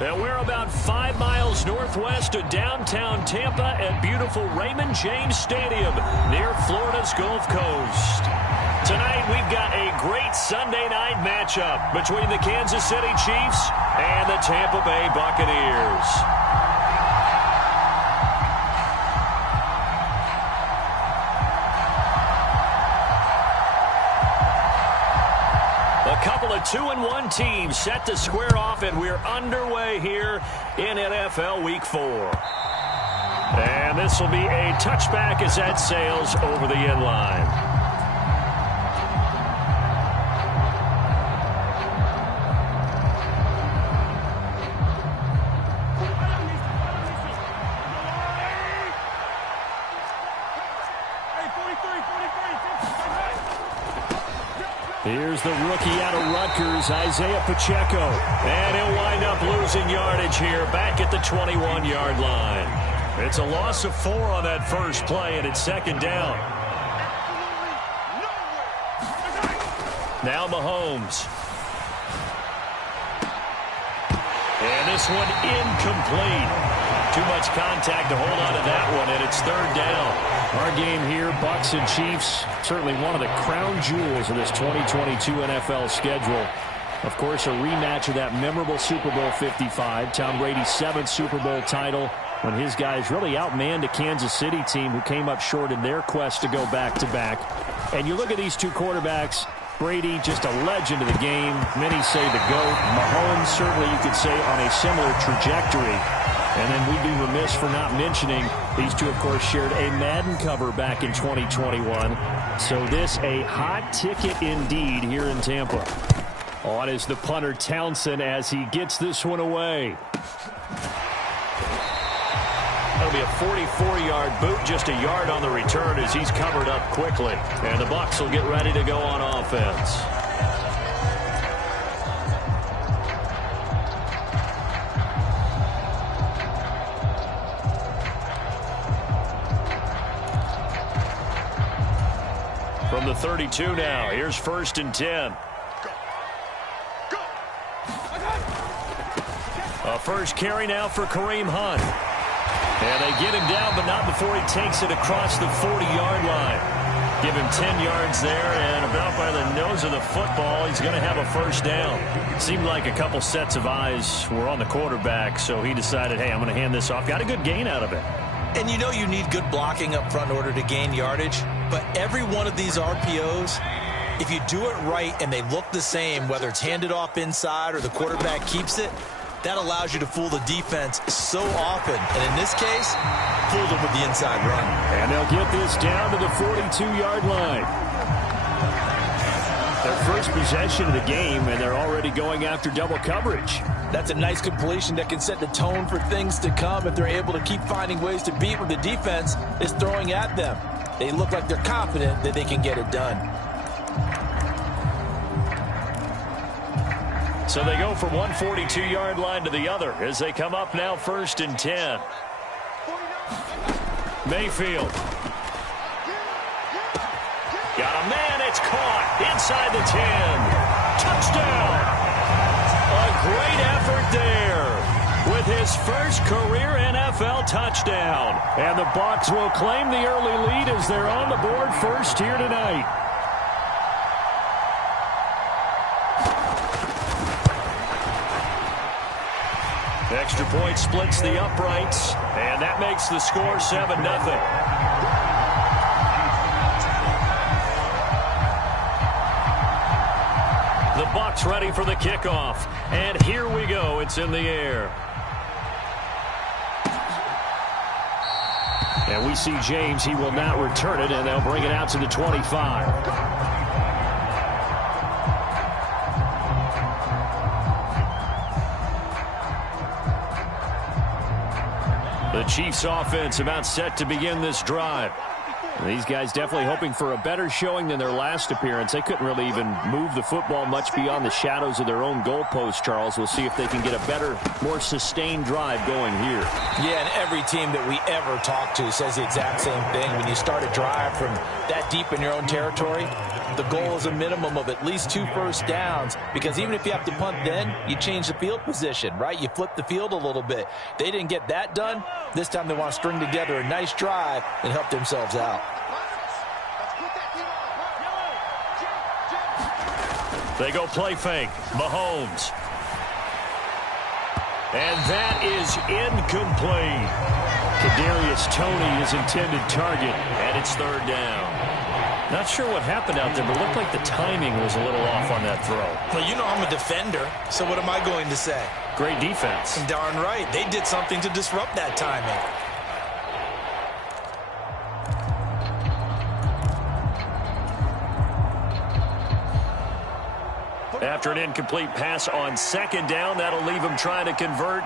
And we're about 5 miles northwest of downtown Tampa at beautiful Raymond James Stadium near Florida's Gulf Coast. Tonight we've got a great Sunday night matchup between the Kansas City Chiefs and the Tampa Bay Buccaneers. A couple of 2-1 teams set to square off, and we're underway here in NFL Week 4. And this will be a touchback as that sails over the end line. Here's the rookie out of Rutgers, Isaiah Pacheco. And he'll wind up losing yardage here back at the 21-yard line. It's a loss of 4 on that first play, and it's second down. Now Mahomes. And this one incomplete. Too much contact to hold on to that one, and it's third down. Our game here, Bucs and Chiefs, certainly one of the crown jewels of this 2022 NFL schedule. Of course, a rematch of that memorable Super Bowl 55, Tom Brady's 7th Super Bowl title, when his guys really outmanned a Kansas City team who came up short in their quest to go back-to-back. And you look at these two quarterbacks, Brady, just a legend of the game. Many say the GOAT. Mahomes, certainly you could say, on a similar trajectory. And then we'd be remiss for not mentioning these two, of course, shared a Madden cover back in 2021. So this a hot ticket indeed here in Tampa. On is the punter Townsend as he gets this one away. That'll be a 44-yard boot, just a yard on the return as he's covered up quickly. And the Bucs will get ready to go on offense. From the 32 now, here's 1st and 10. A first carry now for Kareem Hunt. And they get him down, but not before he takes it across the 40-yard line. Give him 10 yards there, and about by the nose of the football, he's going to have a first down. Seemed like a couple sets of eyes were on the quarterback, so he decided, hey, I'm going to hand this off. Got a good gain out of it. And you know you need good blocking up front in order to gain yardage. But every one of these RPOs, if you do it right and they look the same, whether it's handed off inside or the quarterback keeps it, that allows you to fool the defense so often. And in this case, fooled them with the inside run. And they'll get this down to the 42-yard line. Their first possession of the game, and they're already going after double coverage. That's a nice completion that can set the tone for things to come if they're able to keep finding ways to beat what the defense is throwing at them. They look like they're confident that they can get it done. So they go from one 42-yard line to the other as they come up now 1st and 10. Mayfield. Got a man, it's caught inside the 10. Touchdown. A great effort there with his first career NFL touchdown. And the Bucs will claim the early lead as they're on the board first here tonight. Extra point splits the uprights, and that makes the score 7-0. The Bucs ready for the kickoff, and here we go. It's in the air. And we see James. He will not return it, and they'll bring it out to the 25. The Chiefs offense about set to begin this drive. These guys definitely hoping for a better showing than their last appearance. They couldn't really even move the football much beyond the shadows of their own goalpost, Charles. We'll see if they can get a better, more sustained drive going here. Yeah, and every team that we ever talk to says the exact same thing. When you start a drive from that deep in your own territory, the goal is a minimum of at least 2 first downs, because even if you have to punt then, you change the field position, right? You flip the field a little bit. They didn't get that done. This time they want to string together a nice drive and help themselves out. They go play fake. Mahomes. And that is incomplete. Kadarius Toney is intended target, and it's 3rd down. Not sure what happened out there, but it looked like the timing was a little off on that throw. Well, you know I'm a defender, so what am I going to say? Great defense. Darn right. They did something to disrupt that timing. After an incomplete pass on 2nd down, that'll leave him trying to convert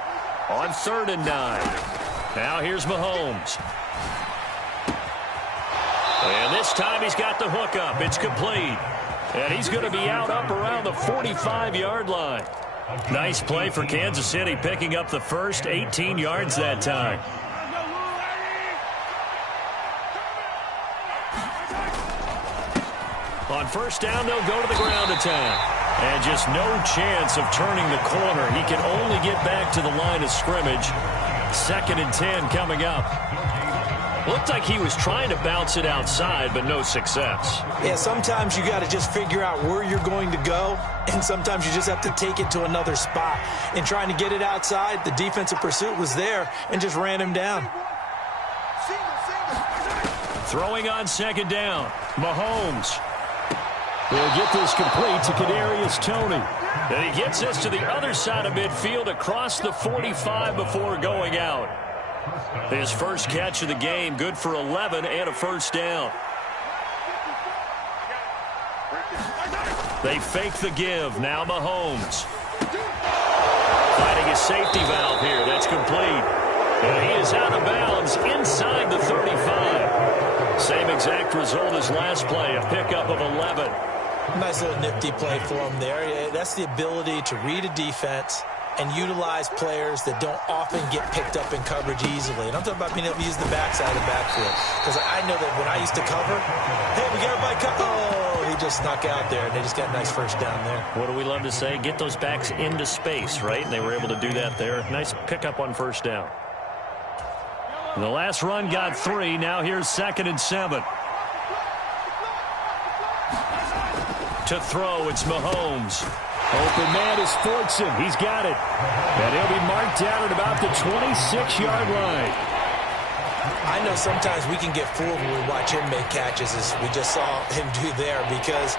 on 3rd and 9. Now here's Mahomes. And this time he's got the hook up. It's complete. And he's going to be out up around the 45-yard line. Nice play for Kansas City, picking up the first, 18 yards that time. On 1st down, they'll go to the ground attack. And just no chance of turning the corner. He can only get back to the line of scrimmage. 2nd and 10 coming up. Looked like he was trying to bounce it outside, but no success. Yeah, sometimes you got to just figure out where you're going to go, and sometimes you just have to take it to another spot. In trying to get it outside, the defensive pursuit was there and just ran him down. Throwing on 2nd down, Mahomes. He'll get this complete to Kadarius Toney. And he gets this to the other side of midfield across the 45 before going out. His first catch of the game, good for 11 and a 1st down. They fake the give. Now Mahomes. Finding a safety valve here. That's complete. And he is out of bounds inside the 35. Same exact result as last play, a pickup of 11. Nice little nifty play for him there. That's the ability to read a defense and utilize players that don't often get picked up in coverage easily. And I'm talking about being able to use the backside of the backfield. Because I know that when I used to cover, hey, we got everybody cover. Oh, he just snuck out there, and they just got a nice 1st down there. What do we love to say? Get those backs into space, right? And they were able to do that there. Nice pickup on 1st down. The last run got 3. Now here's 2nd and 7. To throw, it's Mahomes. Open man is Fortson. He's got it. And he'll be marked down at about the 26-yard line. I know sometimes we can get fooled when we watch him make catches, as we just saw him do there, because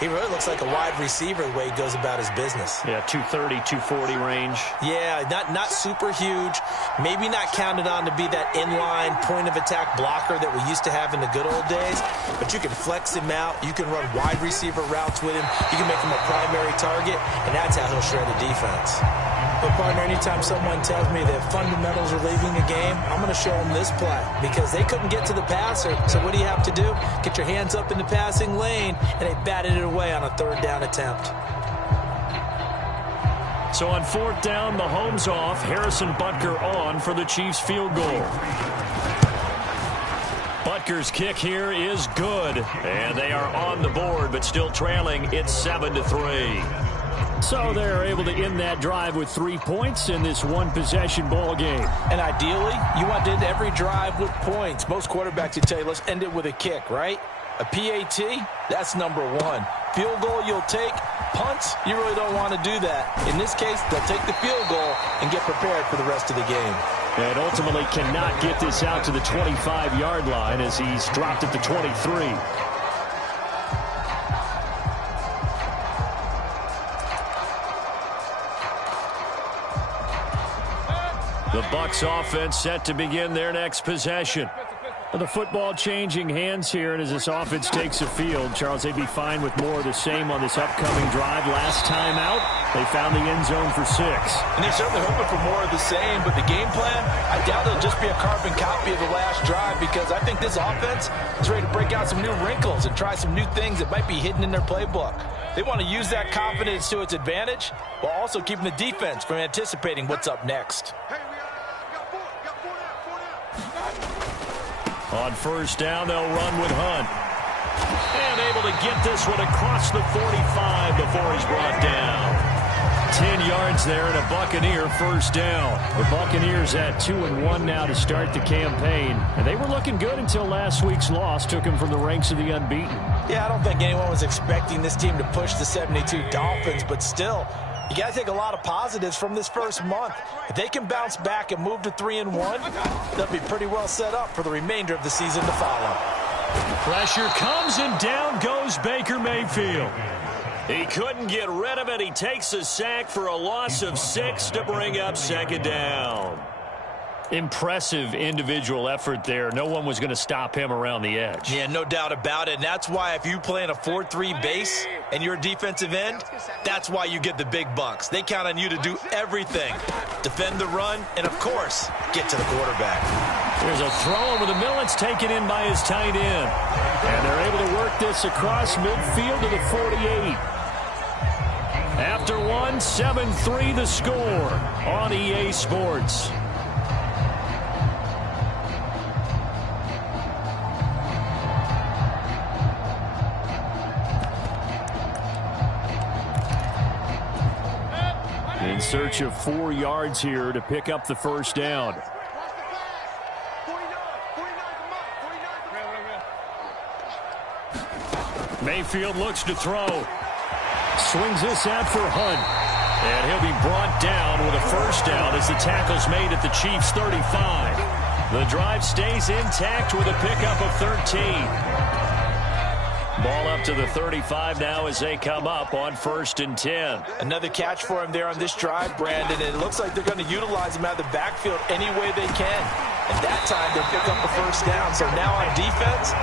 he really looks like a wide receiver the way he goes about his business. Yeah, 230, 240 range. Yeah, not super huge. Maybe not counted on to be that inline point-of-attack blocker that we used to have in the good old days. But you can flex him out. You can run wide receiver routes with him. You can make him a primary target, and that's how he'll shred the defense. But, partner, anytime someone tells me that fundamentals are leaving the game, I'm going to show them this play, because they couldn't get to the passer. So what do you have to do? Get your hands up in the passing lane, and they batted it away on a 3rd down attempt. So on 4th down, Mahomes off, Harrison Butker on for the Chiefs field goal. Butker's kick here is good, and they are on the board, but still trailing. It's 7-3. So they're able to end that drive with 3 points in this one-possession ball game. And ideally, you want to end every drive with points. Most quarterbacks would tell you, let's end it with a kick, right? A PAT, that's number 1. Field goal you'll take. Punts, you really don't want to do that. In this case, they'll take the field goal and get prepared for the rest of the game. And ultimately cannot get this out to the 25-yard line as he's dropped at the 23. The Bucs offense set to begin their next possession. The football changing hands here, and as this offense takes the field, Charles, they'd be fine with more of the same on this upcoming drive. Last time out, they found the end zone for 6. And they're certainly hoping for more of the same, but the game plan, I doubt it'll just be a carbon copy of the last drive, because I think this offense is ready to break out some new wrinkles and try some new things that might be hidden in their playbook. They want to use that confidence to its advantage, while also keeping the defense from anticipating what's up next. On 1st down, they'll run with Hunt. And able to get this one across the 45 before he's brought down. 10 yards there and a Buccaneer first down. The Buccaneers at 2-1 now to start the campaign. And they were looking good until last week's loss took them from the ranks of the unbeaten. Yeah, I don't think anyone was expecting this team to push the 72 Dolphins, but still, you got to take a lot of positives from this first month. If they can bounce back and move to 3-1, they'll be pretty well set up for the remainder of the season to follow. Pressure comes and down goes Baker Mayfield. He couldn't get rid of it. He takes a sack for a loss of 6 to bring up second down. Impressive individual effort there. No one was going to stop him around the edge. Yeah, no doubt about it. And that's why if you play in a 4-3 base and you're a defensive end, that's why you get the big bucks. They count on you to do everything. Defend the run and, of course, get to the quarterback. There's a throw over the middle. It's taken in by his tight end. And they're able to work this across midfield to the 48. After one, 7-3 the score on EA Sports. In search of 4 yards here to pick up the first down. Mayfield looks to throw. Swings this out for Hunt. And he'll be brought down with a first down as the tackle's made at the Chiefs' 35. The drive stays intact with a pickup of 13. Ball up to the 35 now as they come up on 1st and 10. Another catch for him there on this drive, Brandon. And it looks like they're going to utilize him out of the backfield any way they can. And that time they pick up the first down. So now on defense,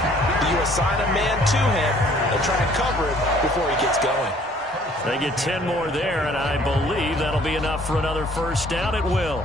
you assign a man to him and try and cover it before he gets going. They get 10 more there, and I believe that'll be enough for another first down. It will.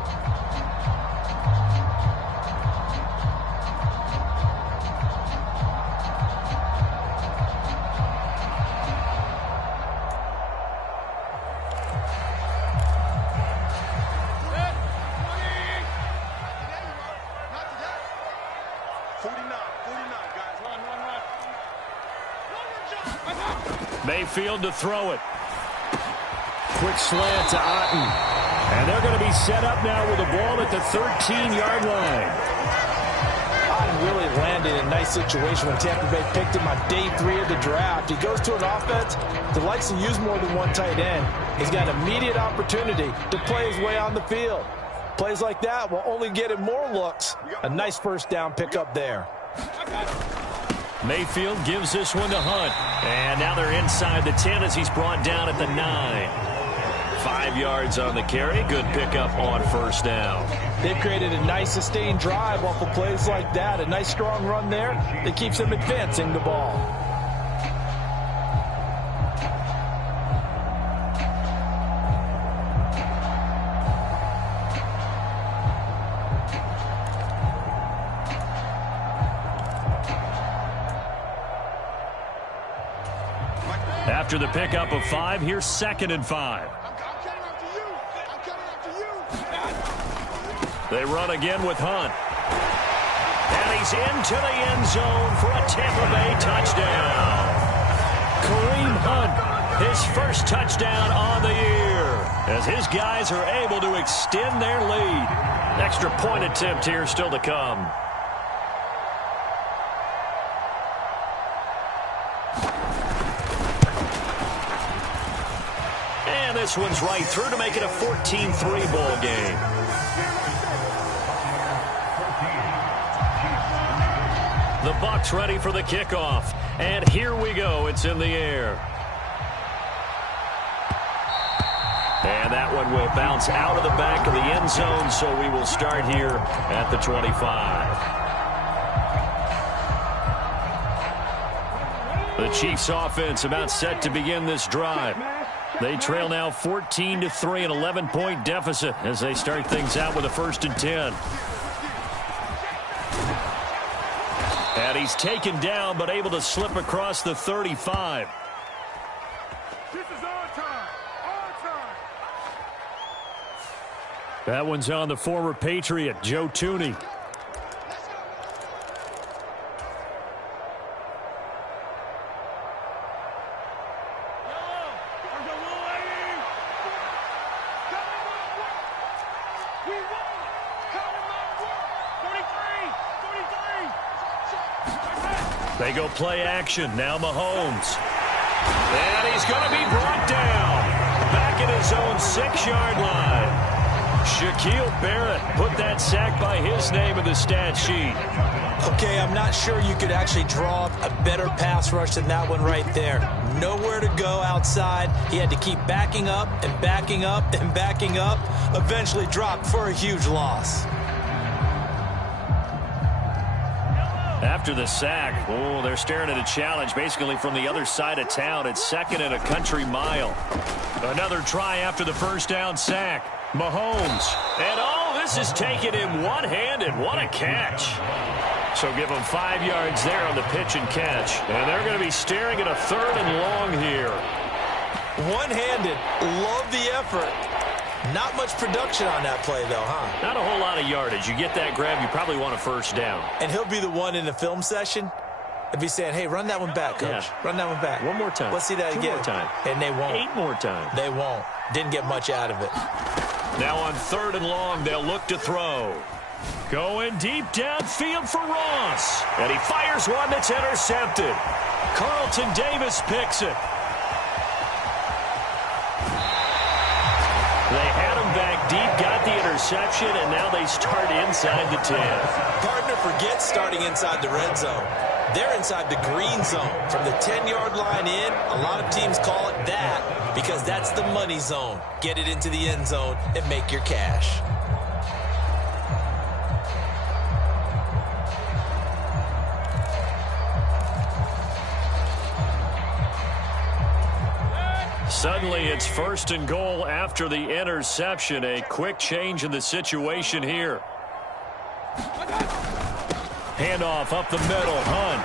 Mayfield to throw it. Quick slant to Otten. And they're going to be set up now with the ball at the 13-yard line. Otten really landed in a nice situation when Tampa Bay picked him on day 3 of the draft. He goes to an offense that likes to use more than one tight end. He's got immediate opportunity to play his way on the field. Plays like that will only get him more looks. A nice first down pickup there. Mayfield gives this one to Hunt. And now they're inside the 10 as he's brought down at the 9. 5 yards on the carry. Good pickup on first down. They've created a nice sustained drive off of plays like that. A nice strong run there that keeps them advancing the ball. After the pickup of 5, here's 2nd and 5. They run again with Hunt. And he's into the end zone for a Tampa Bay touchdown. Kareem Hunt, his first touchdown on the year, as his guys are able to extend their lead. Extra point attempt here still to come. This one's right through to make it a 14-3 ball game. The Bucs ready for the kickoff. And here we go. It's in the air. And that one will bounce out of the back of the end zone, so we will start here at the 25. The Chiefs offense about set to begin this drive. They trail now 14-3, an 11-point deficit as they start things out with a 1st and 10. And he's taken down but able to slip across the 35. This is our time. Our time. That one's on the former Patriot, Joe Tooney. They go play action. Now Mahomes. And he's going to be brought down. Back at his own 6-yard line. Shaquille Barrett put that sack by his name in the stat sheet. Okay, I'm not sure you could actually draw up a better pass rush than that one right there. Nowhere to go outside. He had to keep backing up and backing up and backing up. Eventually dropped for a huge loss. After the sack, they're staring at a challenge basically from the other side of town. It's 2nd and a country mile. Another try after the first down sack. Mahomes. And this is taken in one-handed. What a catch. So give them 5 yards there on the pitch and catch. And they're going to be staring at a 3rd and long here. One-handed. Love the effort. Not much production on that play, though, huh? Not a whole lot of yardage. You get that grab, you probably want a first down. And he'll be the one in the film session. He'll be saying, hey, run that one back, Coach. Yeah. Run that one back. One more time. Let's see that 2 again. more time. And they won't. 8 more times. They won't. Didn't get much out of it. Now on 3rd and long, they'll look to throw. Going deep downfield for Ross. And he fires one that's intercepted. Carlton Davis picks it. They had him back deep, got the interception, and now they start inside the 10. Partner forgets starting inside the red zone. They're inside the green zone. From the 10-yard line in, a lot of teams call it that because that's the money zone. Get it into the end zone and make your cash. Suddenly, it's 1st and goal after the interception. A quick change in the situation here. Handoff up the middle. Hunt.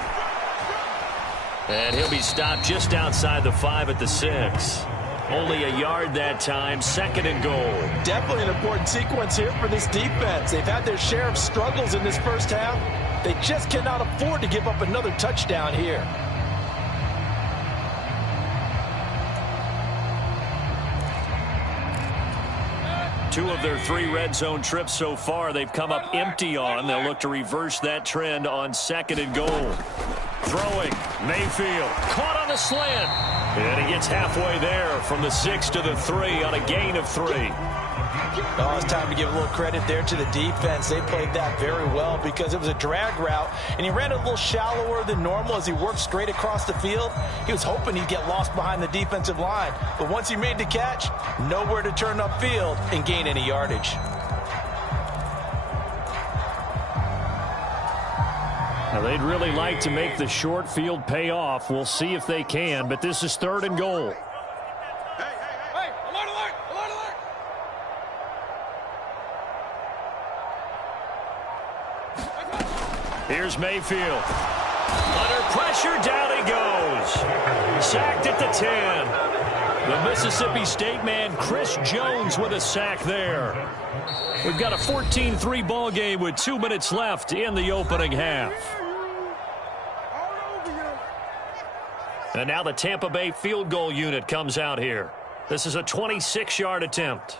And he'll be stopped just outside the 5 at the 6. Only a yard that time. 2nd and goal. Definitely an important sequence here for this defense. They've had their share of struggles in this first half. They just cannot afford to give up another touchdown here. Two of their 3 red zone trips so far they've come up empty on. They'll look to reverse that trend on 2nd and goal. Throwing. Mayfield. Caught on the slant. And he gets halfway there from the 6 to the 3 on a gain of 3. Oh, it's time to give a little credit there to the defense. They played that very well because it was a drag route, and he ran a little shallower than normal as he worked straight across the field. He was hoping he'd get lost behind the defensive line, but once he made the catch, nowhere to turn upfield and gain any yardage. Now, they'd really like to make the short field pay off. We'll see if they can, but this is 3rd and goal. Here's Mayfield. Under pressure, down he goes. Sacked at the 10. The Mississippi State man, Chris Jones, with a sack there. We've got a 14-3 ball game with 2 minutes left in the opening half. And now the Tampa Bay field goal unit comes out here. This is a 26-yard attempt.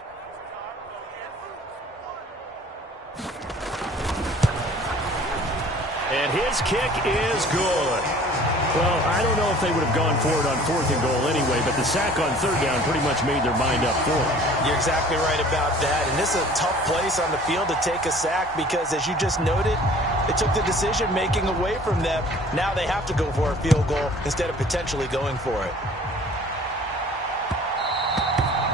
And his kick is good. Well, I don't know if they would have gone for it on 4th and goal anyway, but the sack on 3rd down pretty much made their mind up for it. You're exactly right about that. And this is a tough place on the field to take a sack because, as you just noted, they took the decision-making away from them. Now they have to go for a field goal instead of potentially going for it.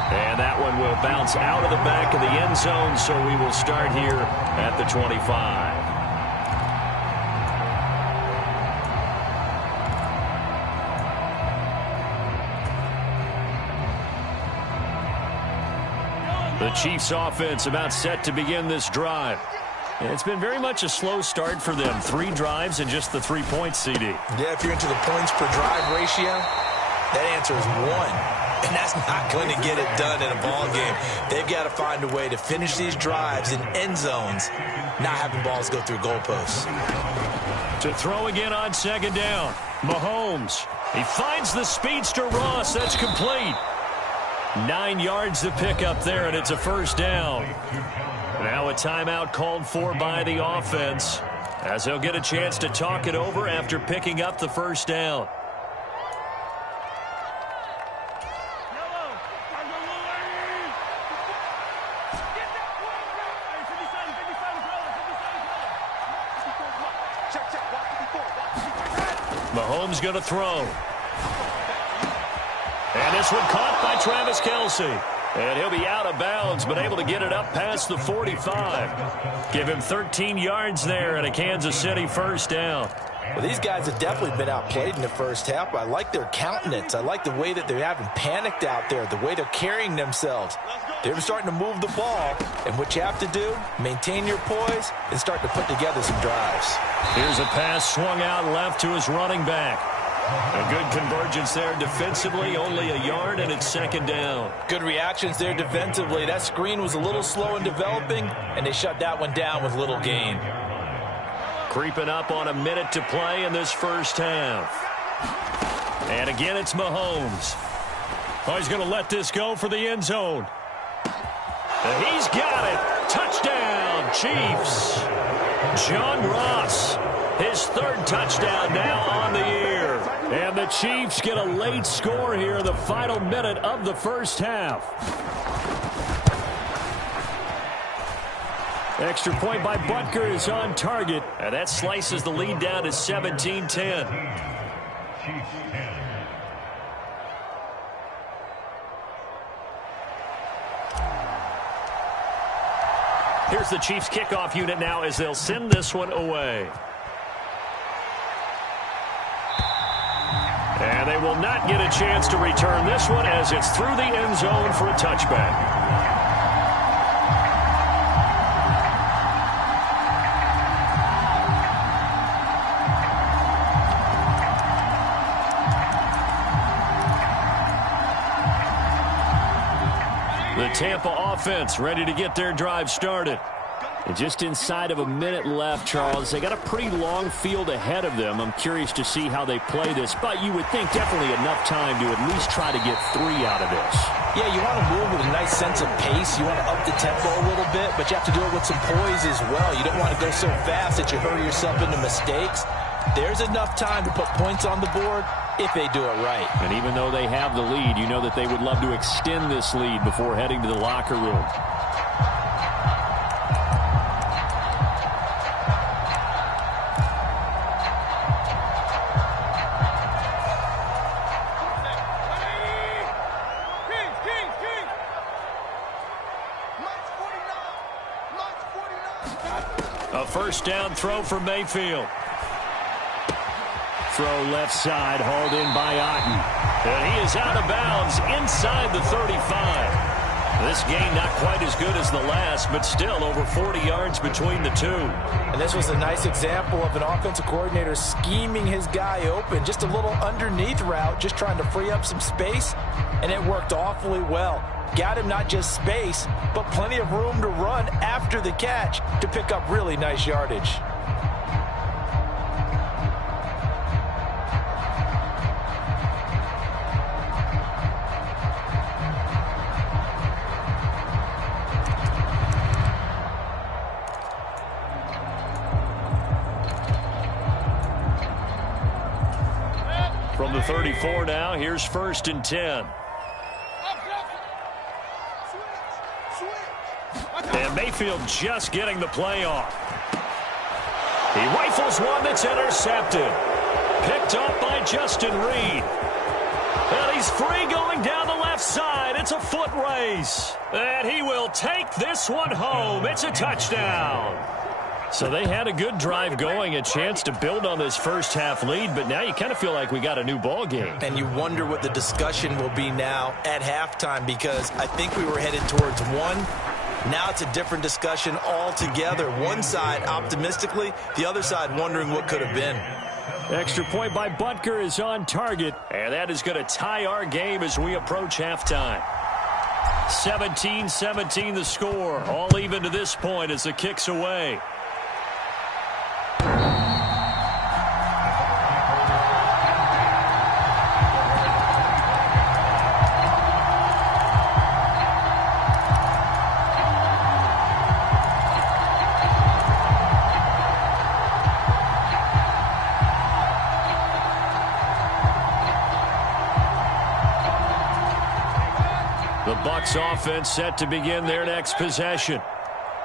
And that one will bounce out of the back of the end zone, so we will start here at the 25. The Chiefs offense about set to begin this drive. And it's been very much a slow start for them. 3 drives and just the 3 points, CD. Yeah, if you're into the points per drive ratio, that answer is 1. And that's not going to get it done in a ball game. They've got to find a way to finish these drives in end zones, not having balls go through goalposts. To throw again on 2nd down. Mahomes. He finds the speedster Ross. That's complete. 9 yards to pick up there, and it's a 1st down. Now a timeout called for by the offense. as he'll get a chance to talk it over after picking up the first down. Mahomes going to throw. And this one caught by Travis Kelce. And he'll be out of bounds, but able to get it up past the 45. Give him 13 yards there and a Kansas City first down. Well, these guys have definitely been outplayed in the first half. I like their countenance. I like the way that they haven't panicked out there, the way they're carrying themselves. They're starting to move the ball, and what you have to do, maintain your poise and start to put together some drives. Here's a pass swung out left to his running back. A good convergence there defensively, only a yard, and it's second down. Good reactions there defensively. That screen was a little slow in developing, and they shut that one down with little gain. Creeping up on a minute to play in this first half. And again, it's Mahomes. Oh, he's going to let this go for the end zone. And he's got it. Touchdown, Chiefs. John Ross, his third touchdown now on the year. And the Chiefs get a late score here in the final minute of the first half. Extra point by Butker is on target. And that slices the lead down to 17-10. Here's the Chiefs kickoff unit now as they'll send this one away. And they will not get a chance to return this one as it's through the end zone for a touchback. The Tampa offense ready to get their drive started. And just inside of a minute left, Charles. They got a pretty long field ahead of them. I'm curious to see how they play this, but you would think definitely enough time to at least try to get 3 out of this. Yeah, you want to move with a nice sense of pace. You want to up the tempo a little bit, but you have to do it with some poise as well. You don't want to go so fast that you hurry yourself into mistakes. There's enough time to put points on the board if they do it right. And even though they have the lead, you know that they would love to extend this lead before heading to the locker room. A first down throw for Mayfield. Throw left side, hauled in by Otten. And he is out of bounds inside the 35. This game not quite as good as the last, but still over 40 yards between the two. And this was a nice example of an offensive coordinator scheming his guy open. Just a little underneath route, just trying to free up some space, and it worked awfully well. Got him not just space, but plenty of room to run after the catch to pick up really nice yardage. From the 34 now, here's 1st and 10. And Mayfield just getting the play off. He rifles one that's intercepted. Picked up by Justin Reed. And he's free going down the left side. It's a foot race. And he will take this one home. It's a touchdown. So they had a good drive going, a chance to build on this first half lead, but now you kind of feel like we got a new ball game. And you wonder what the discussion will be now at halftime, because I think we were headed towards one. Now it's a different discussion altogether. One side optimistically, the other side wondering what could have been. Extra point by Butker is on target, and that is going to tie our game as we approach halftime. 17-17 the score, all even to this point as the kick's away. The Bucs offense set to begin their next possession.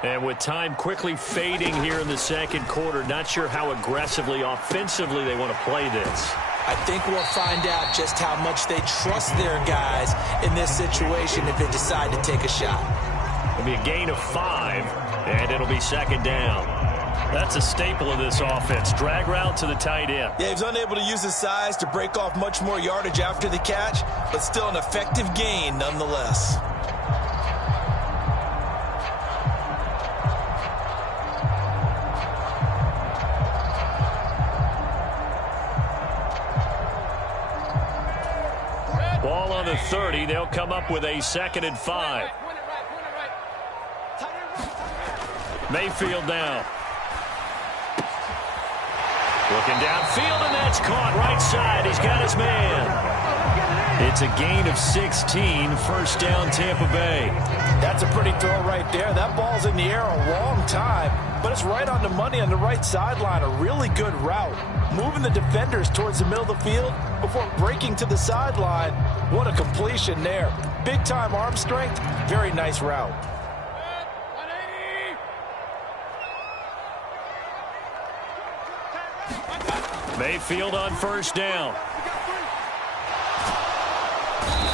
And with time quickly fading here in the second quarter, not sure how aggressively, offensively they want to play this. I think we'll find out just how much they trust their guys in this situation if they decide to take a shot. It'll be a gain of 5, and it'll be second down. That's a staple of this offense. Drag route to the tight end. Yeah, he's unable to use his size to break off much more yardage after the catch, but still an effective gain nonetheless. Ball on the 30. They'll come up with a 2nd and 5. Mayfield now. Looking downfield, and that's caught right side. He's got his man. It's a gain of 16, first down Tampa Bay. That's a pretty throw right there. That ball's in the air a long time, but it's right on the money on the right sideline. A really good route. Moving the defenders towards the middle of the field before breaking to the sideline. What a completion there. Big-time arm strength. Very nice route. Mayfield on first down.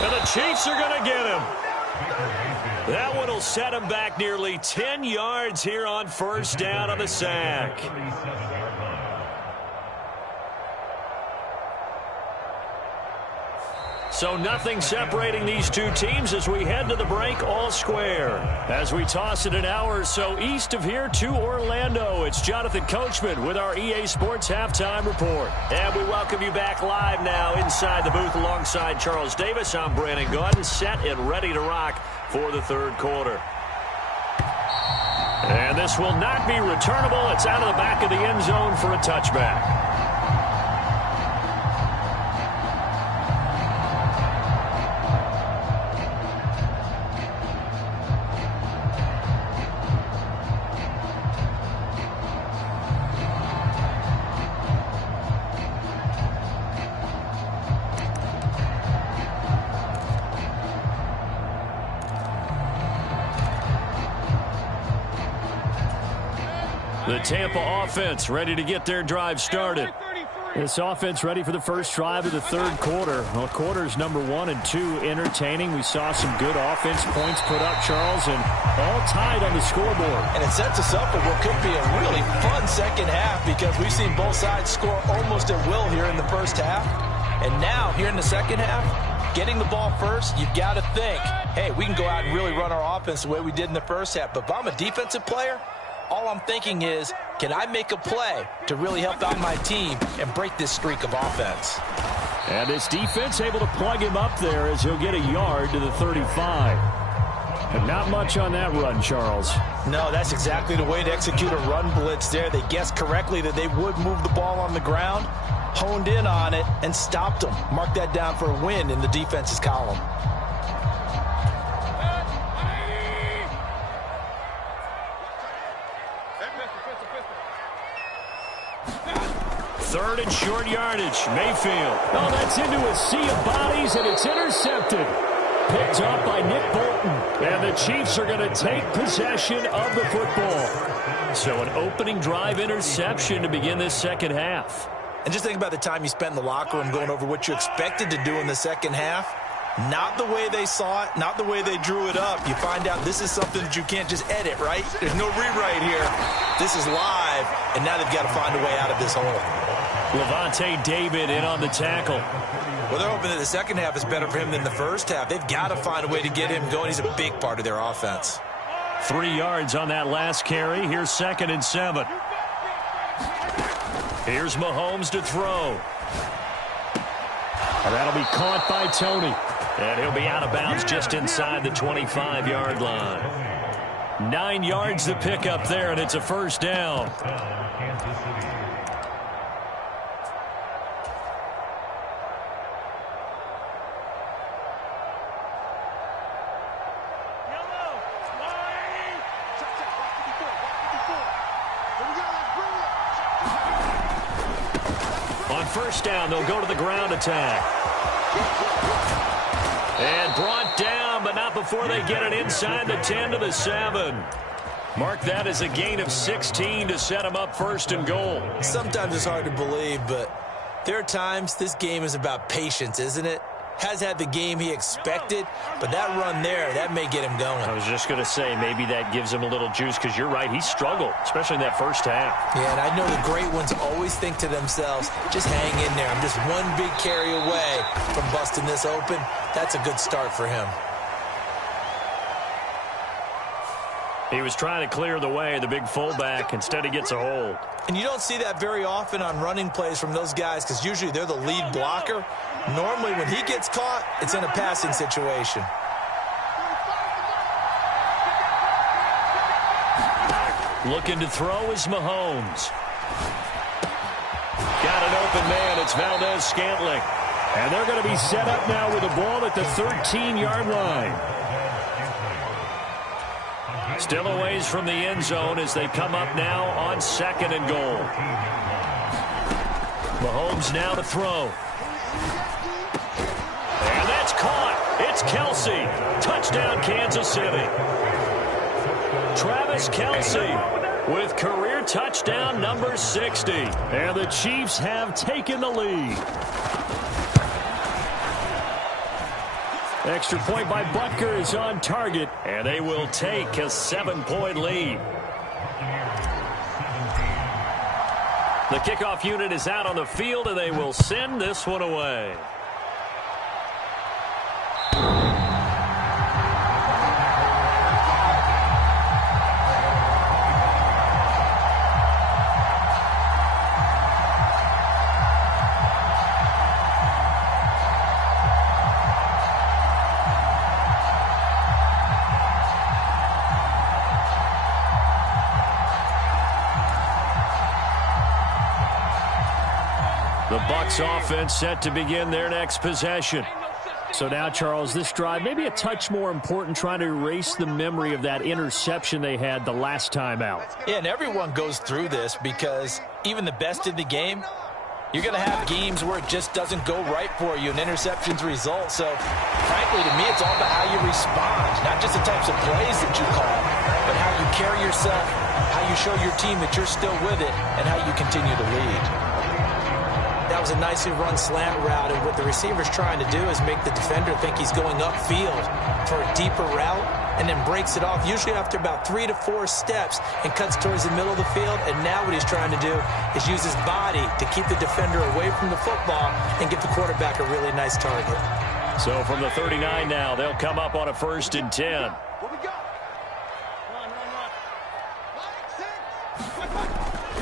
And the Chiefs are going to get him. That one will set him back nearly 10 yards here on first down on the sack. So nothing separating these two teams as we head to the break, all square. As we toss it an hour or so east of here to Orlando, it's Jonathan Coachman with our EA Sports Halftime Report. And we welcome you back live now inside the booth alongside Charles Davis. I'm Brandon Gaudin, set and ready to rock for the third quarter. And this will not be returnable. It's out of the back of the end zone for a touchback. The Tampa offense ready to get their drive started. This offense ready for the first drive of the third quarter. Well, quarters number 1 and 2 entertaining. We saw some good offense points put up, Charles, and all tied on the scoreboard. And it sets us up for what could be a really fun second half because we've seen both sides score almost at will here in the first half. And now, here in the second half, getting the ball first, you've got to think, hey, we can go out and really run our offense the way we did in the first half. But if I'm a defensive player, all I'm thinking is, can I make a play to really help out my team and break this streak of offense? And this defense able to plug him up there as he'll get a yard to the 35. And not much on that run, Charles. No, that's exactly the way to execute a run blitz there. They guessed correctly that they would move the ball on the ground, honed in on it, and stopped them. Mark that down for a win in the defense's column. Third and short yardage. Mayfield. Oh, that's into a sea of bodies, and it's intercepted. Picked up by Nick Bolton. And the Chiefs are going to take possession of the football. So an opening drive interception to begin this second half. And just think about the time you spent in the locker room going over what you expected to do in the second half. Not the way they saw it, not the way they drew it up. You find out this is something that you can't just edit, right? There's no rewrite here. This is live, and now they've got to find a way out of this hole. Levante David in on the tackle. Well, they're hoping that the second half is better for him than the first half. They've got to find a way to get him going. He's a big part of their offense. 3 yards on that last carry. Here's 2nd and 7. Here's Mahomes to throw. And that'll be caught by Tony. And he'll be out of bounds just inside the 25-yard line. 9 yards to pick up there, and it's a first down. On first down, they'll go to the ground attack. And brought down, but not before they get it inside the 10 to the 7. Mark that as a gain of 16 to set them up 1st and goal. Sometimes it's hard to believe, but there are times this game is about patience, isn't it? Has had the game he expected, but that run there, that may get him going. I was just going to say, maybe that gives him a little juice, because you're right, he struggled, especially in that first half. Yeah, and I know the great ones always think to themselves, just hang in there. I'm just one big carry away from busting this open. That's a good start for him. He was trying to clear the way, the big fullback. Instead, he gets a hold. And you don't see that very often on running plays from those guys, because usually they're the lead blocker. Normally, when he gets caught, it's in a passing situation. Looking to throw is Mahomes. Got an open man. It's Valdez-Scantling. And they're going to be set up now with the ball at the 13-yard line. Still a ways from the end zone as they come up now on 2nd and goal. Mahomes now to throw. And that's caught. It's Kelsey. Touchdown, Kansas City. Travis Kelsey with career touchdown number 60. And the Chiefs have taken the lead. Extra point by Butker is on target, and they will take a 7-point lead. The kickoff unit is out on the field, and they will send this one away. The Bucs offense set to begin their next possession. So now, Charles, this drive maybe a touch more important, trying to erase the memory of that interception they had the last time out. Yeah, and everyone goes through this, because even the best in the game, you're going to have games where it just doesn't go right for you and interceptions result. So, frankly, to me, it's all about how you respond, not just the types of plays that you call, but how you carry yourself, how you show your team that you're still with it, and how you continue to lead. That was a nicely run slant route, and what the receiver's trying to do is make the defender think he's going upfield for a deeper route, and then breaks it off, usually after about 3 to 4 steps, and cuts towards the middle of the field. And now what he's trying to do is use his body to keep the defender away from the football and give the quarterback a really nice target. So from the 39 now, they'll come up on a 1st and 10.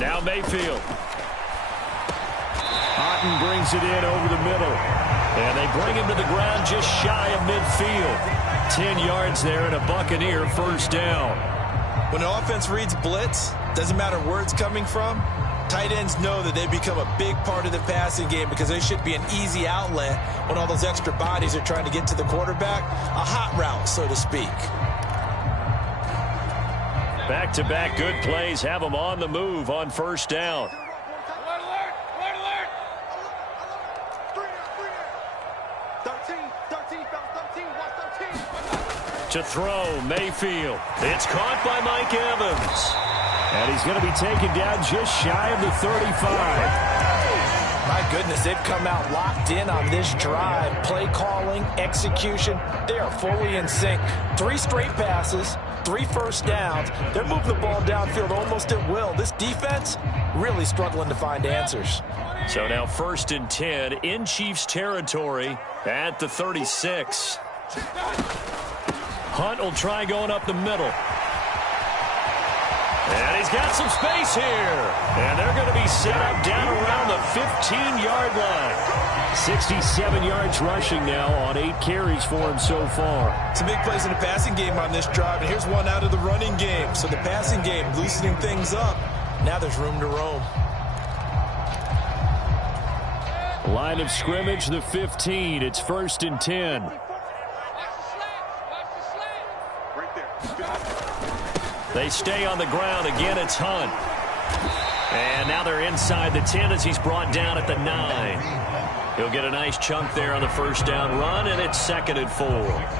Now Mayfield. Otten brings it in over the middle. And they bring him to the ground just shy of midfield. 10 yards there and a Buccaneer 1st down. When an offense reads blitz, doesn't matter where it's coming from, tight ends know that they become a big part of the passing game, because they should be an easy outlet when all those extra bodies are trying to get to the quarterback. A hot route, so to speak. Back-to-back good plays have them on the move on 1st down. To throw, Mayfield. It's caught by Mike Evans. And he's going to be taken down just shy of the 35. My goodness, they've come out locked in on this drive. Play calling, execution, they are fully in sync. 3 straight passes, 3 first downs. They're moving the ball downfield almost at will. This defense really struggling to find answers. So now 1st and 10 in Chiefs territory at the 36. Hunt will try going up the middle. And he's got some space here. And they're going to be set up down around the 15-yard line. 67 yards rushing now on 8 carries for him so far. Some big plays in the passing game on this drive, and here's one out of the running game. So the passing game loosening things up. Now there's room to roam. Line of scrimmage, the 15. It's 1st and 10. They stay on the ground. Again, it's Hunt. And now they're inside the 10 as he's brought down at the 9. He'll get a nice chunk there on the first down run, and it's 2nd and 4.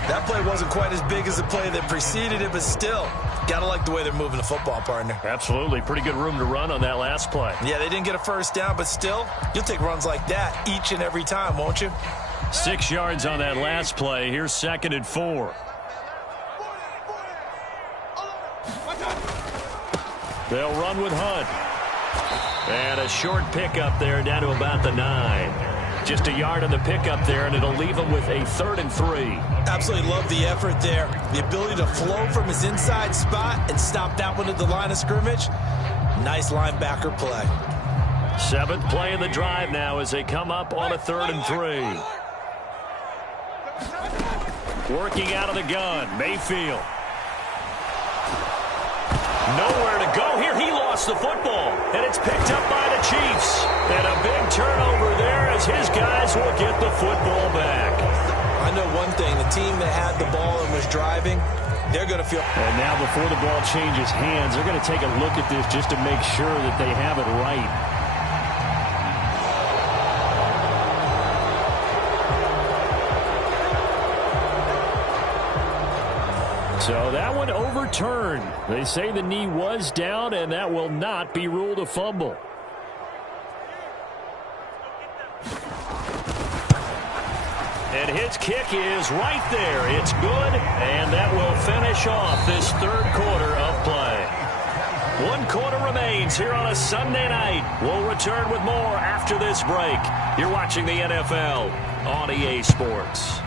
That play wasn't quite as big as the play that preceded it, but still, got to like the way they're moving the football, partner. Absolutely. Pretty good room to run on that last play. Yeah, they didn't get a first down, but still, you'll take runs like that each and every time, won't you? 6 yards on that last play. Here's 2nd and 4. They'll run with Hunt. And a short pickup there down to about the 9. Just a yard on the pickup there, and it'll leave him with a 3rd and 3. Absolutely love the effort there. The ability to flow from his inside spot and stop that one at the line of scrimmage. Nice linebacker play. 7th play of the drive now as they come up on a 3rd and 3. Working out of the gun, Mayfield. Nowhere to go here. He lost the football, and it's picked up by the Chiefs. And a big turnover there as his guys will get the football back. I know one thing. The team that had the ball and was driving, they're going to feel... And now before the ball changes hands, they're going to take a look at this just to make sure that they have it right. So that one overturned. They say the knee was down, and that will not be ruled a fumble. And his kick is right there. It's good, and that will finish off this 3rd quarter of play. 1 quarter remains here on a Sunday night. We'll return with more after this break. You're watching the NFL on EA Sports.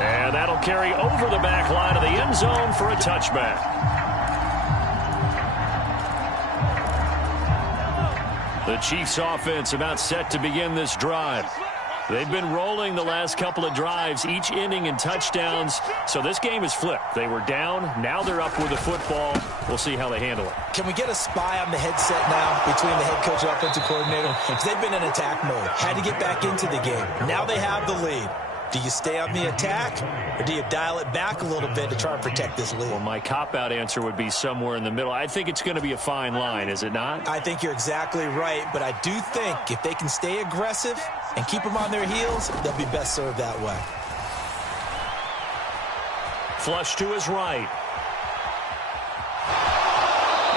And that'll carry over the back line of the end zone for a touchback. The Chiefs offense about set to begin this drive. They've been rolling the last couple of drives, each inning in touchdowns. So this game is flipped. They were down. Now they're up with the football. We'll see how they handle it. Can we get a spy on the headset now between the head coach and offensive coordinator? Because they've been in attack mode. Had to get back into the game. Now they have the lead. Do you stay on the attack, or do you dial it back a little bit to try and protect this lead? Well, my cop-out answer would be somewhere in the middle. I think it's going to be a fine line, is it not? I think you're exactly right, but I do think if they can stay aggressive and keep them on their heels, they'll be best served that way. Flush to his right.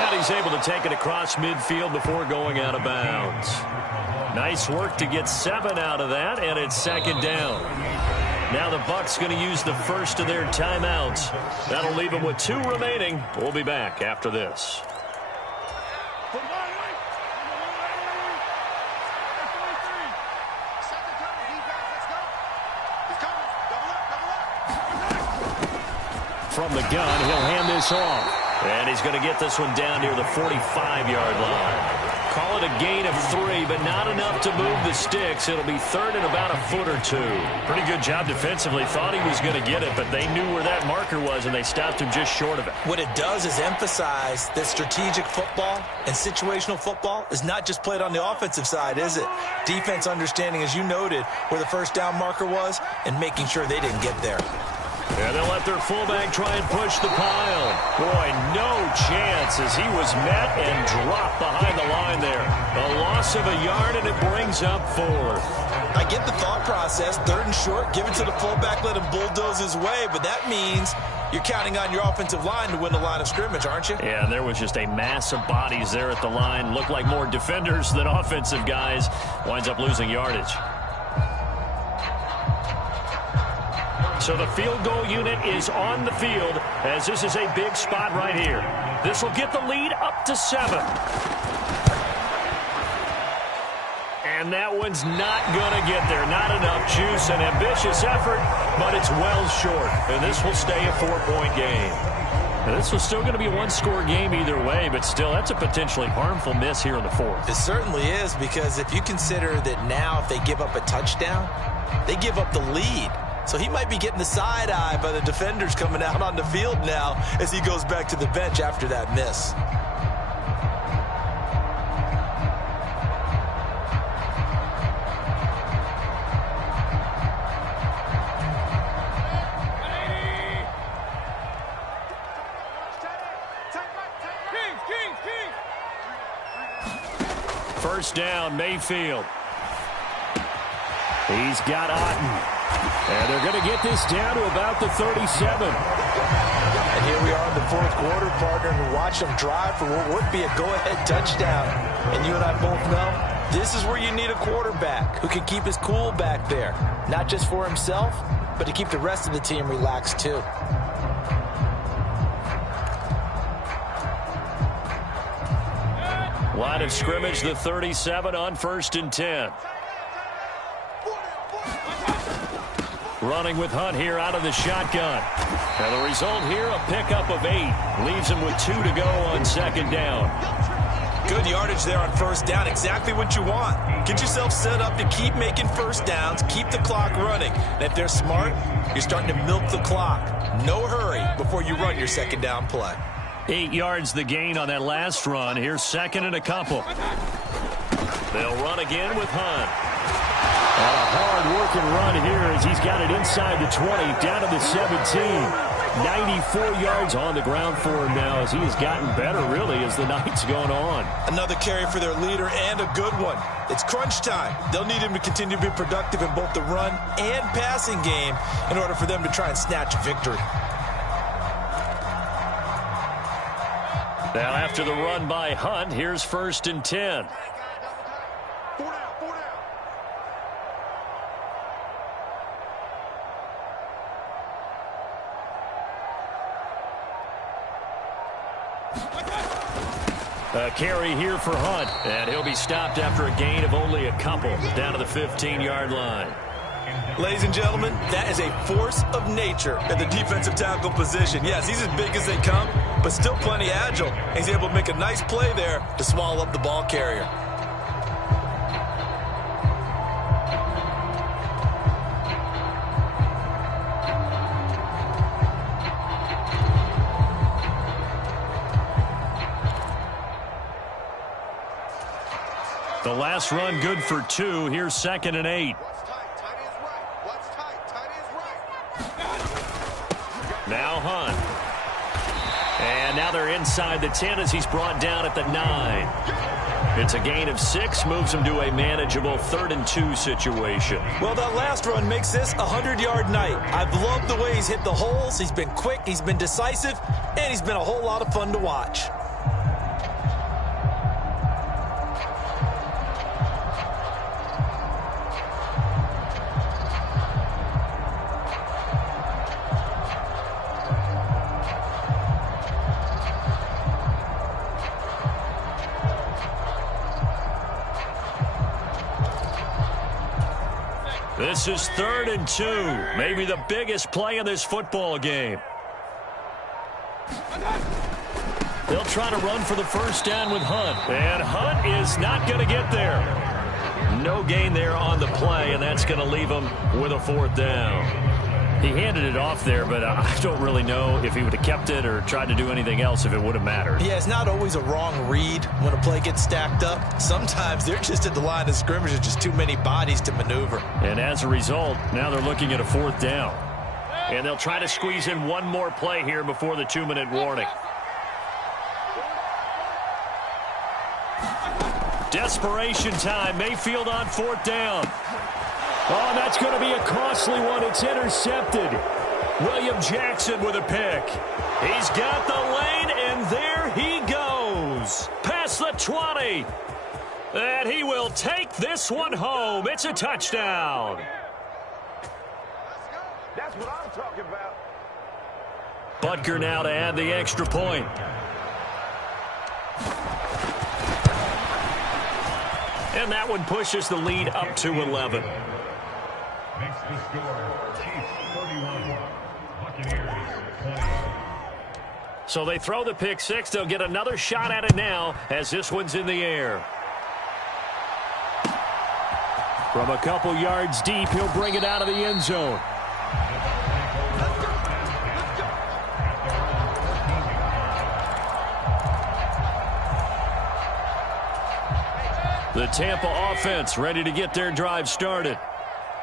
And he's able to take it across midfield before going out of bounds. Nice work to get 7 out of that, and it's 2nd down. Now the Bucs going to use the first of their timeouts. That'll leave them with 2 remaining. We'll be back after this. From the gun, he'll hand this off. And he's going to get this one down near the 45-yard line. Call it a gain of 3, but not enough to move the sticks. It'll be 3rd and about a foot or 2. Pretty good job defensively. Thought he was going to get it, but they knew where that marker was, and they stopped him just short of it. What it does is emphasize that strategic football and situational football is not just played on the offensive side, is it? Defense understanding, as you noted, where the first down marker was and making sure they didn't get there. And they'll let their fullback try and push the pile. Boy, no chance as he was met and dropped behind the line there. A loss of a yard, and it brings up 4th. I get the thought process. 3rd and short, give it to the fullback, let him bulldoze his way. But that means you're counting on your offensive line to win the line of scrimmage, aren't you? Yeah, there was just a mass of bodies there at the line. Looked like more defenders than offensive guys. Winds up losing yardage. So the field goal unit is on the field as this is a big spot right here. This will get the lead up to 7. And that one's not going to get there. Not enough juice. An ambitious effort, but it's well short. And this will stay a 4-point game. Now, this was still going to be a 1-score game either way, but still, that's a potentially harmful miss here in the 4th. It certainly is, because if you consider that now if they give up a touchdown, they give up the lead. So he might be getting the side eye by the defenders coming out on the field now as he goes back to the bench after that miss. First down, Mayfield. He's got Otten. And they're going to get this down to about the 37. And here we are in the fourth quarter, partner, and watch them drive for what would be a go-ahead touchdown. And you and I both know this is where you need a quarterback who can keep his cool back there, not just for himself, but to keep the rest of the team relaxed too. Line of scrimmage, the 37 on 1st and 10. Running with Hunt here out of the shotgun. And the result here, a pickup of 8. Leaves him with 2 to go on 2nd down. Good yardage there on 1st down. Exactly what you want. Get yourself set up to keep making 1st downs, keep the clock running. And if they're smart, you're starting to milk the clock. No hurry before you run your 2nd down play. 8 yards the gain on that last run. Here's 2nd and a couple. They'll run again with Hunt. And a hard-working run here as he's got it inside the 20, down to the 17. 94 yards on the ground for him now as he has gotten better, really, as the night's going on. Another carry for their leader and a good one. It's crunch time. They'll need him to continue to be productive in both the run and passing game in order for them to try and snatch victory. Now, after the run by Hunt, here's 1st and 10. A carry here for Hunt, and he'll be stopped after a gain of only a couple, down to the 15-yard line. Ladies and gentlemen, that is a force of nature at the defensive tackle position. Yes, he's as big as they come, but still plenty agile. He's able to make a nice play there to swallow up the ball carrier. The last run good for 2. Here's 2nd and 8. Now Hunt. And now they're inside the 10 as he's brought down at the 9. It's a gain of 6, moves him to a manageable 3rd and 2 situation. Well, that last run makes this a 100-yard night. I've loved the way he's hit the holes. He's been quick, he's been decisive, and he's been a whole lot of fun to watch. This is 3rd and 2, maybe the biggest play in this football game. They'll try to run for the 1st down with Hunt, and Hunt is not going to get there. No gain there on the play, and that's going to leave him with a 4th down. He handed it off there, but I don't really know if he would have kept it or tried to do anything else if it would have mattered. Yeah, it's not always a wrong read when a play gets stacked up. Sometimes they're just at the line of scrimmage. There's just too many bodies to maneuver. And as a result, now they're looking at a 4th down. And they'll try to squeeze in one more play here before the 2-minute warning. Desperation time. Mayfield on 4th down. Oh, that's going to be a costly one. It's intercepted. William Jackson with a pick. He's got the lane, and there he goes. Past the 20. And he will take this one home. It's a touchdown. That's what I'm talking about. Butker now to add the extra point. And that one pushes the lead up to 11. Makes the score Chiefs 31, Buccaneers 20. So they throw the pick 6. They'll get another shot at it now as this one's in the air. From a couple yards deep, he'll bring it out of the end zone. The Tampa offense ready to get their drive started.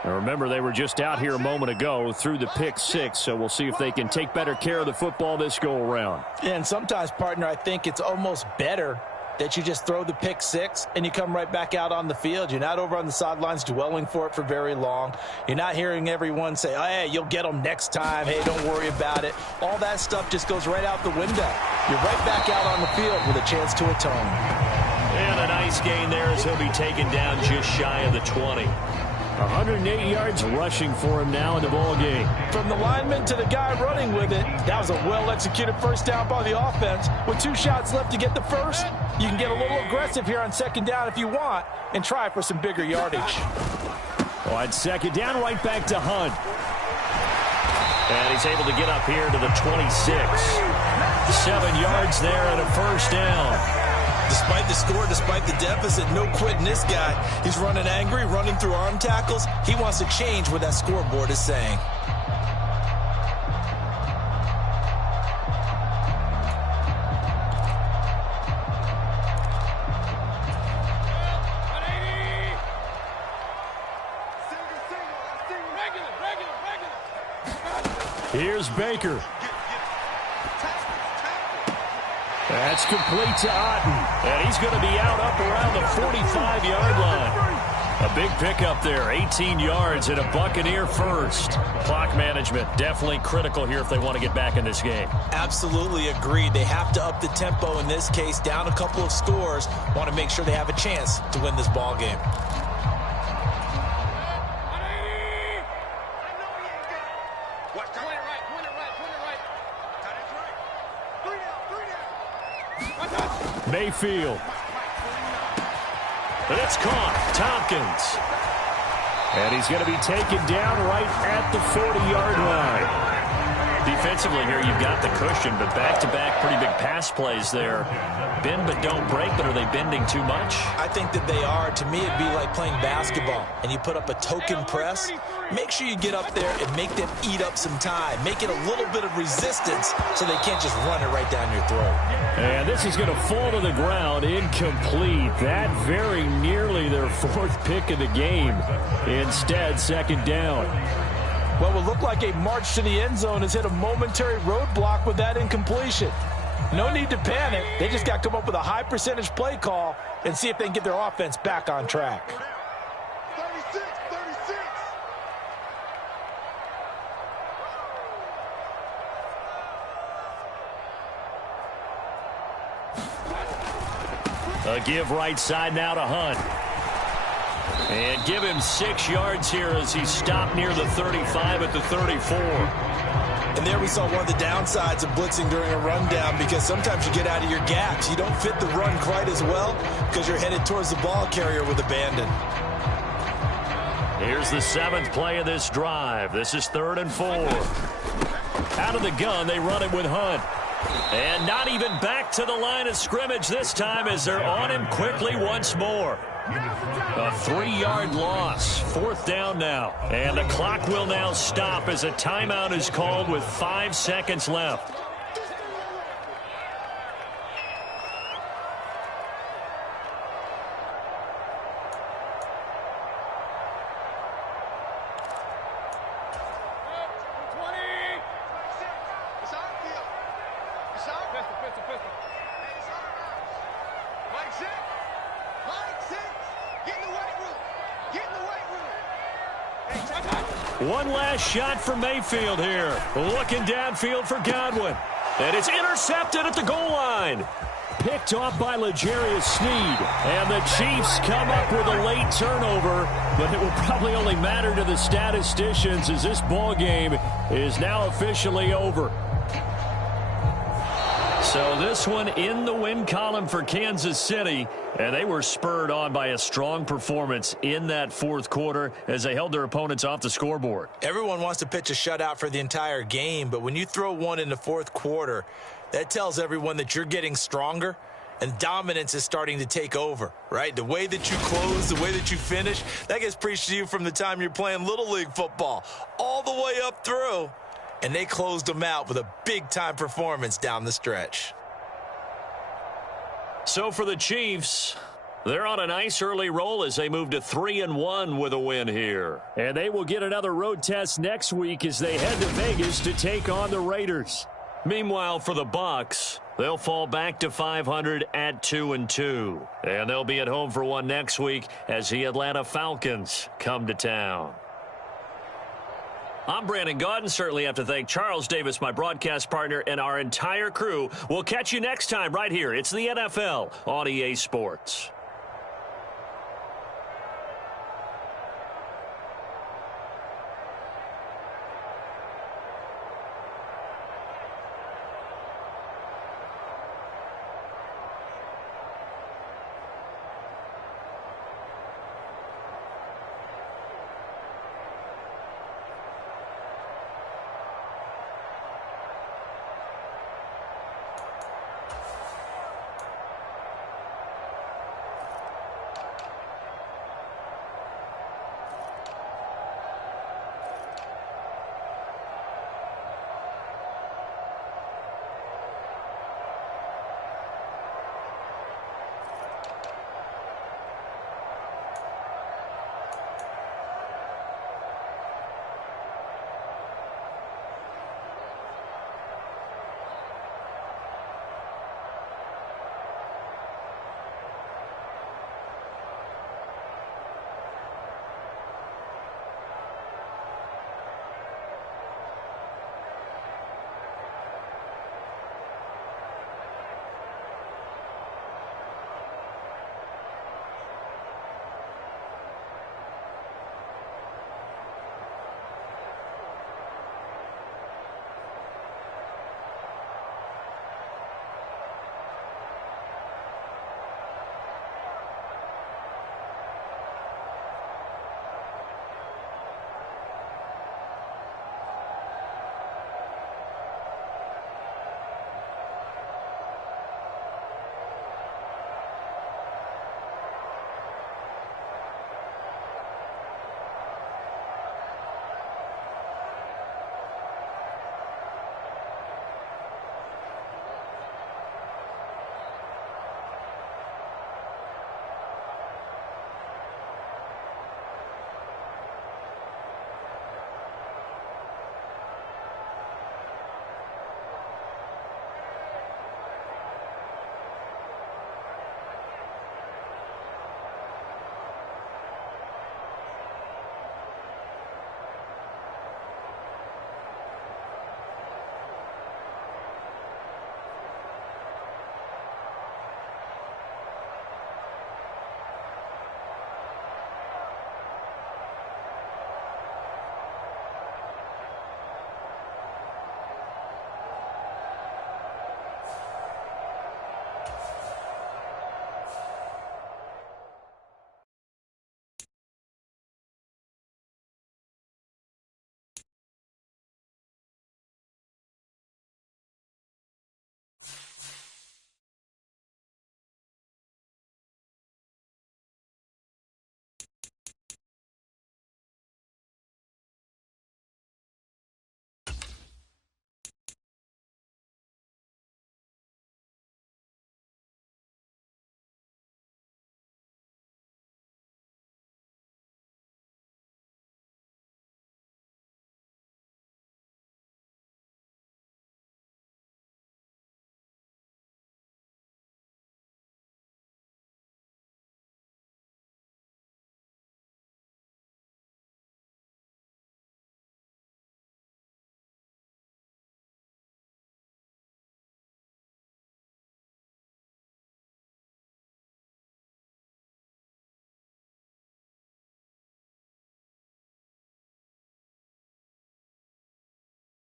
Now remember, they were just out here a moment ago through the pick 6, so we'll see if they can take better care of the football this go-around. And sometimes, partner, I think it's almost better that you just throw the pick six and you come right back out on the field. You're not over on the sidelines dwelling for it for very long. You're not hearing everyone say, oh, hey, you'll get them next time. Hey, don't worry about it. All that stuff just goes right out the window. You're right back out on the field with a chance to atone. And a nice gain there as he'll be taken down just shy of the 20. 108 yards rushing for him now in the ball game. From the lineman to the guy running with it, that was a well-executed first down by the offense. With 2 shots left to get the first, you can get a little aggressive here on second down if you want and try for some bigger yardage. On second down, right back to Hunt. And he's able to get up here to the 26. 7 yards there and a first down. Despite the score, despite the deficit, no quitting this guy. He's running angry, running through arm tackles. He wants to change what that scoreboard is saying. Here's Baker. That's complete to Otten. And he's going to be out up around the 45-yard line. A big pickup there, 18 yards and a Buccaneer first. Clock management definitely critical here if they want to get back in this game. Absolutely agreed. They have to up the tempo in this case, down a couple of scores. Want to make sure they have a chance to win this ball game. Mayfield. And it's caught. Tompkins. And he's going to be taken down right at the 40-yard line. Defensively here, you've got the cushion, but back-to-back pretty big pass plays there. Bend but don't break, but are they bending too much? I think that they are. To me, it'd be like playing basketball, and you put up a token press. Make sure you get up there and make them eat up some time. Make it a little bit of resistance so they can't just run it right down your throat. And this is going to fall to the ground, incomplete. That very nearly their 4th pick of the game. Instead, second down. What will look like a march to the end zone has hit a momentary roadblock with that incompletion. No need to panic. They just got to come up with a high percentage play call and see if they can get their offense back on track. 36, 36. A give right side now to Hunt. And give him 6 yards here as he stopped near the 35 at the 34. And there we saw one of the downsides of blitzing during a rundown, because sometimes you get out of your gaps. You don't fit the run quite as well because you're headed towards the ball carrier with abandon. Here's the 7th play of this drive. This is 3rd and 4. Out of the gun, they run it with Hunt. And not even back to the line of scrimmage this time as they're on him quickly once more. A 3-yard loss. 4th down now. And the clock will now stop as a timeout is called with 5 seconds left. One last shot for Mayfield here. Looking downfield for Godwin. And it's intercepted at the goal line. Picked off by L'Jarius Sneed. And the Chiefs come up with a late turnover, but it will probably only matter to the statisticians as this ball game is now officially over. So this one in the win column for Kansas City, and they were spurred on by a strong performance in that 4th quarter as they held their opponents off the scoreboard. Everyone wants to pitch a shutout for the entire game, but when you throw one in the 4th quarter, that tells everyone that you're getting stronger and dominance is starting to take over, right? The way that you close, the way that you finish, that gets preached to you from the time you're playing Little League football all the way up through. And they closed them out with a big-time performance down the stretch. So for the Chiefs, they're on a nice early roll as they move to 3-1 with a win here. And they will get another road test next week as they head to Vegas to take on the Raiders. Meanwhile, for the Bucs, they'll fall back to 500 at 2-2. And they'll be at home for one next week as the Atlanta Falcons come to town. I'm Brandon Gaudin. Certainly have to thank Charles Davis, my broadcast partner, and our entire crew. We'll catch you next time right here. It's the NFL on EA Sports.